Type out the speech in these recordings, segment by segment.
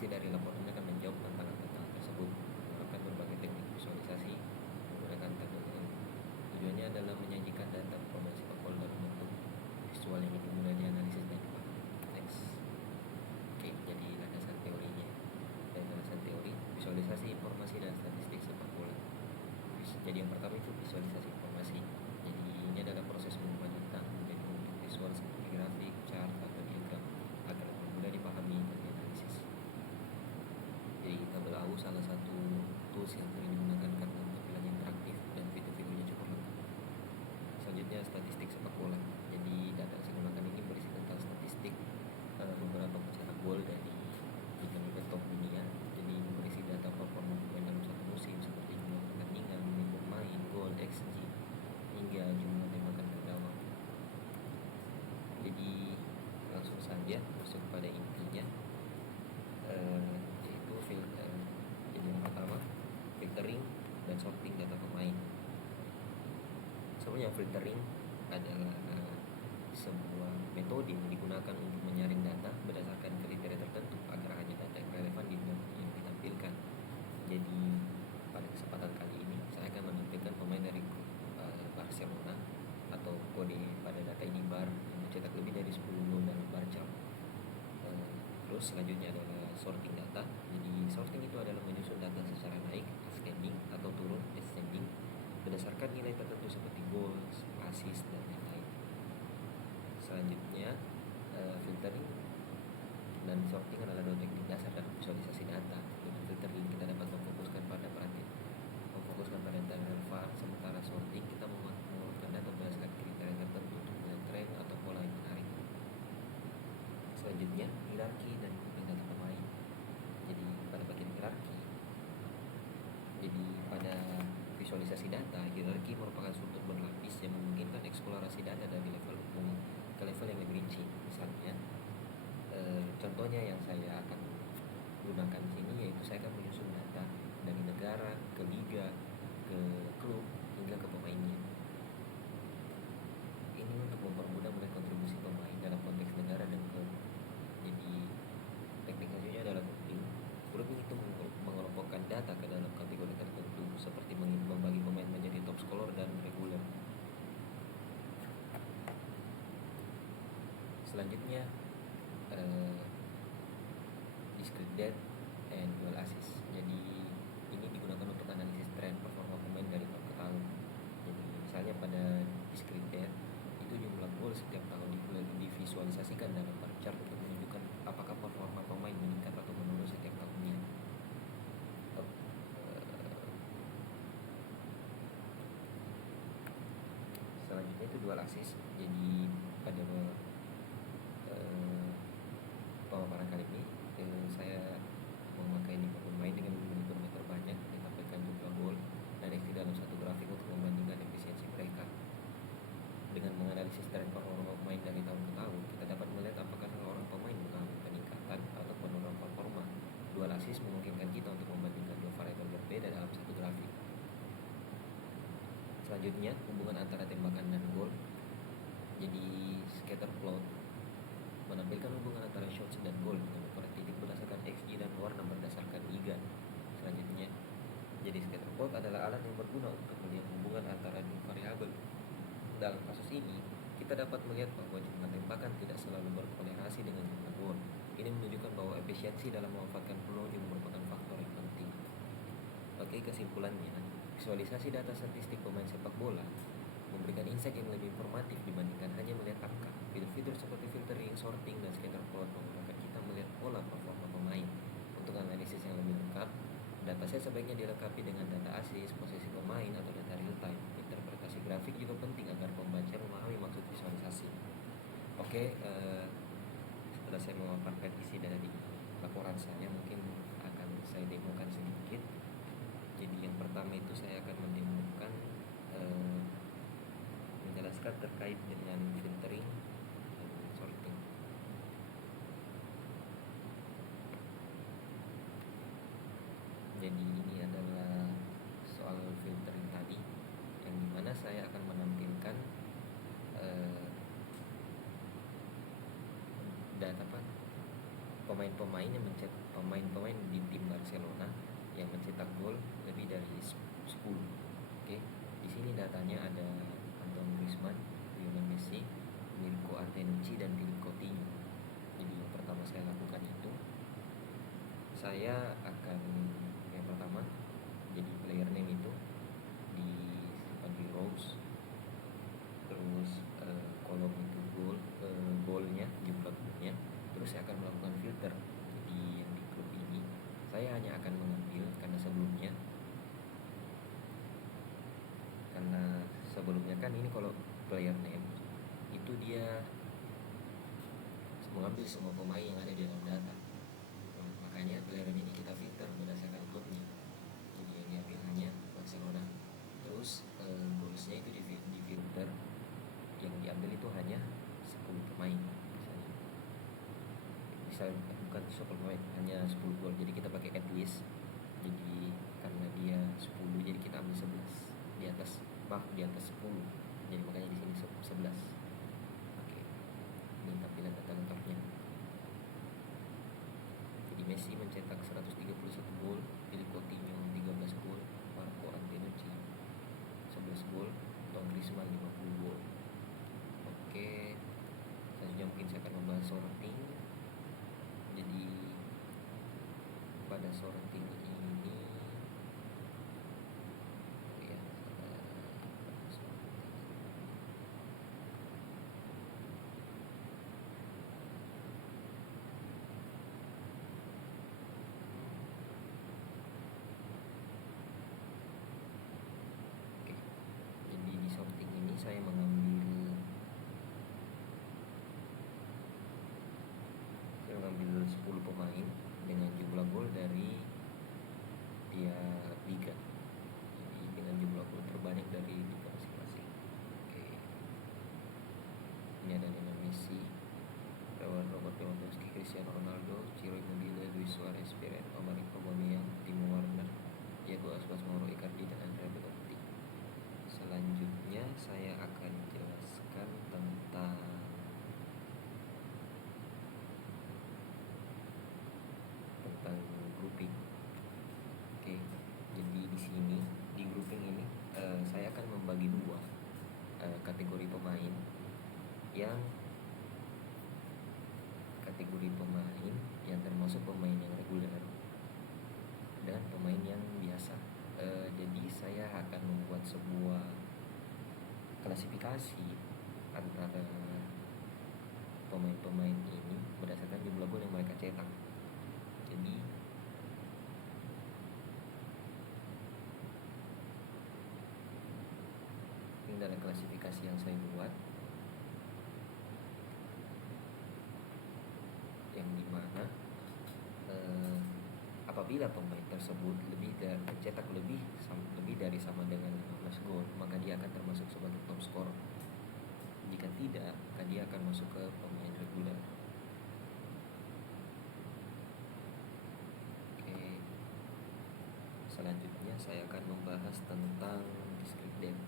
isi dari laporan ini akan menjawab tantangan-tantangan tersebut menggunakan berbagai teknik visualisasi menggunakan teknologi. Tujuannya adalah menyajikan data pemain sepak bola dalam bentuk visual yang lebih mudah dianalisis dan dipahami. Next. Oke, jadi landasan teorinya. Dan landasan teori visualisasi informasi dan statistik sepak bola. Jadi yang pertama itu visualisasi informasi. Jadi ini adalah proses mengubah data menjadi bentuk visual seperti grafik, chart, atau diagram agar lebih mudah dipahami dan dianalisis. Jadi tabel AU salah satu tools yang sering digunakan karena tampilannya interaktif dan fitur-fiturnya cukup lengkap. Selanjutnya statistik sepak bola. Jadi data yang saya gunakan ini berisi tentang statistik beberapa pencetak gol dari liga-liga top dunia. Jadi berisi data performa pemain dalam satu musim seperti jumlah pertandingan, menit bermain, gol, XG, hingga jumlah tembakan ke gawang. Jadi langsung saja masuk pada intinya, yaitu jadi yang pertama filtering dan sorting data pemain. Sebenarnya filtering adalah sebuah metode yang digunakan untuk menyaring data berdasarkan kriteria tertentu agar hanya data yang relevan yang ditampilkan. Jadi pada kesempatan kali ini saya akan menampilkan pemain dari Barcelona, atau kode pada data ini Bar, yang mencetak lebih dari 10 gol dalam Barca. Terus selanjutnya adalah sorting data. Jadi sorting itu adalah menyusun data secara naik, ascending, atau turun, descending, berdasarkan nilai tertentu seperti gol, assist, dan lain-lain. Selanjutnya filtering dan sorting adalah dua teknik dasar dalam visualisasi data. Dengan filtering kita dapat memfokuskan pada data yang relevan, sementara sorting kita mengurutkan data berdasarkan kriteria tertentu untuk melihat tren atau pola yang menarik. Selanjutnya hierarki dan grouping data pemain. Jadi pada bagian hierarki, jadi pada visualisasi data, hierarki merupakan struktur berlapis yang memungkinkan eksplorasi data dari level umum ke level yang lebih rinci. Misalnya, contohnya yang saya akan gunakan di sini yaitu saya akan menyusun data dari negara ke liga, ke klub, hingga ke pemainnya. Ini untuk mempermudah melihat kontribusi pemain dalam konteks negara dan klub. Jadi teknik selanjutnya adalah grouping. Grouping itu mengelompokkan data ke dalam kategori tertentu, seperti membagi pemain menjadi top scorer dan reguler. Selanjutnya discrete depth and dual assist. Jadi ini digunakan untuk analisis tren performa pemain dari tahun ke tahun. Jadi misalnya pada discrete depth itu jumlah gol setiap tahun divisualisasikan dalam bar chart untuk menunjukkan apakah performa pemain meningkat atau menurun setiap tahunnya. Selanjutnya itu dual assist. Jadi pada pemaparan kali ini saya memakai 5 pemain dengan menit bermain terbanyak, ditampilkan jumlah gol dan XG dalam satu grafik untuk membandingkan efisiensi mereka. Dengan menganalisis tren performa pemain dari tahun ke tahun, kita dapat melihat apakah seorang pemain mengalami peningkatan atau penurunan performa. Dual assist memungkinkan kita untuk membandingkan dua variabel berbeda dalam satu grafik. Selanjutnya, hubungan antara tembakan dan gol. Jadi scatter plot menampilkan hubungan antara shots dan gol dengan ukuran titik berdasarkan XG dan warna berdasarkan liga. Selanjutnya, jadi scatter plot adalah alat yang berguna untuk melihat hubungan antara dua variabel. Dalam kasus ini, kita dapat melihat bahwa jumlah tembakan tidak selalu berkorelasi dengan jumlah gol. Ini menunjukkan bahwa efisiensi dalam memanfaatkan peluang juga merupakan faktor yang penting. Oke, kesimpulannya, visualisasi data statistik pemain sepak bola memberikan insight yang lebih informatif dibandingkan hanya melihat angka. Fitur-fitur seperti filtering, sorting, dan scatter plot memudahkan kita melihat pola performa pemain. Untuk analisis yang lebih lengkap, data saya sebaiknya dilengkapi dengan data assist, posisi pemain, atau data real time. Interpretasi grafik juga penting agar pembaca memahami maksud visualisasi. Oke, setelah saya memaparkan isi dari laporan saya, mungkin akan saya demokan sedikit. Jadi yang pertama itu saya akan mendemokan menjelaskan terkait dengan filtering dan sorting. Jadi ini adalah soal filtering tadi, yang dimana saya akan menampilkan data pemain pemain-pemain di tim Barcelona yang mencetak gol lebih dari 10. Oke. Di sini datanya ada Antoine Griezmann, Lionel Messi, Mirko Artenucci dan Philippe Coutinho. Jadi yang pertama saya lakukan itu, saya akan yang pertama jadi player name itu disimpan di rows, terus kolom itu golnya, jumlah golnya, terus saya akan melakukan filter. Jadi yang di grup ini saya hanya akan mengambil karena sebelumnya kan ini kalau player name itu dia mengambil semua pemain yang ada di dalam data. Makanya player name ini kita filter berdasarkan klubnya. Jadi yang diambil hanya Barcelona. Terus goalsnya itu di filter, yang diambil itu hanya 10 pemain misalnya. Bukan 10 pemain, hanya 10 gol. Jadi kita pakai at least. Jadi karena dia 10, jadi kita ambil 11 di atas 10. Jadi makanya di sini 11. Oke. Ini tampilan data lengkapnya. Jadi Messi mencetak 131 gol, Philippe Coutinho 13 gol, Marco Antenucci 11 gol, Antoine Griezmann 50 gol. Oke. Selanjutnya mungkin saya akan membahas sorting. Jadi pada sorting ini saya mengambil 10 pemain dengan jumlah gol dari tiap liga. Jadi dengan jumlah gol terbanyak dari liga masing-masing. Oke. Ini ada Lionel Messi, Robert Lewandowski, Cristiano Ronaldo, Ciro Immobile, Luis Suarez, Pierre Emerick Aubameyang, Timo Werner, Thiago Aspas, Mauro Icardi, dan Andrea Belotti. Selanjutnya saya akan jelaskan tentang grouping. Oke, jadi di sini di grouping ini saya akan membagi dua kategori pemain yang termasuk pemain yang reguler dan pemain yang biasa. Jadi saya akan membuat sebuah klasifikasi antara pemain-pemain ini berdasarkan jumlah gol yang mereka cetak. Jadi ini adalah klasifikasi yang saya buat, yang dimana apabila pemain tersebut mencetak lebih dari sama dengan 15 gol, maka dia akan termasuk sebagai top scorer. Jika tidak, maka dia akan masuk ke pemain reguler. Oke. Selanjutnya saya akan membahas tentang discrete depth.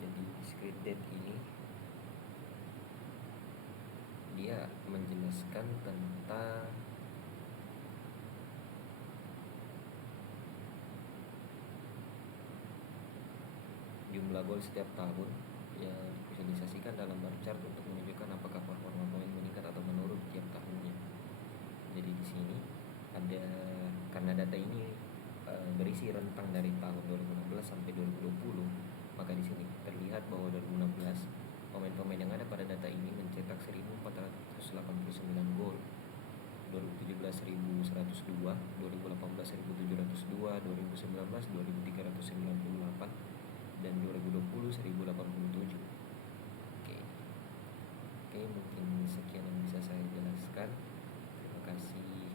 Jadi discrete depth ini dia menjelaskan tentang jumlah gol setiap tahun yang divisualisasikan dalam bar chart untuk menunjukkan apakah performa pemain meningkat atau menurun tiap tahunnya. Jadi di sini ada, karena data ini berisi rentang dari tahun 2016 sampai 2020, maka di sini terlihat bahwa 2016 pemain-pemain yang ada pada data ini mencetak 1.489 gol, 2017 1.102, 2018 1.702, 2019 2.398, dan 2020 1.087. Oke, mungkin sekian yang bisa saya jelaskan. Terima kasih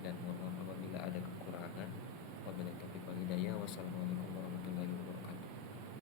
dan mohon maaf apabila ada kekurangan.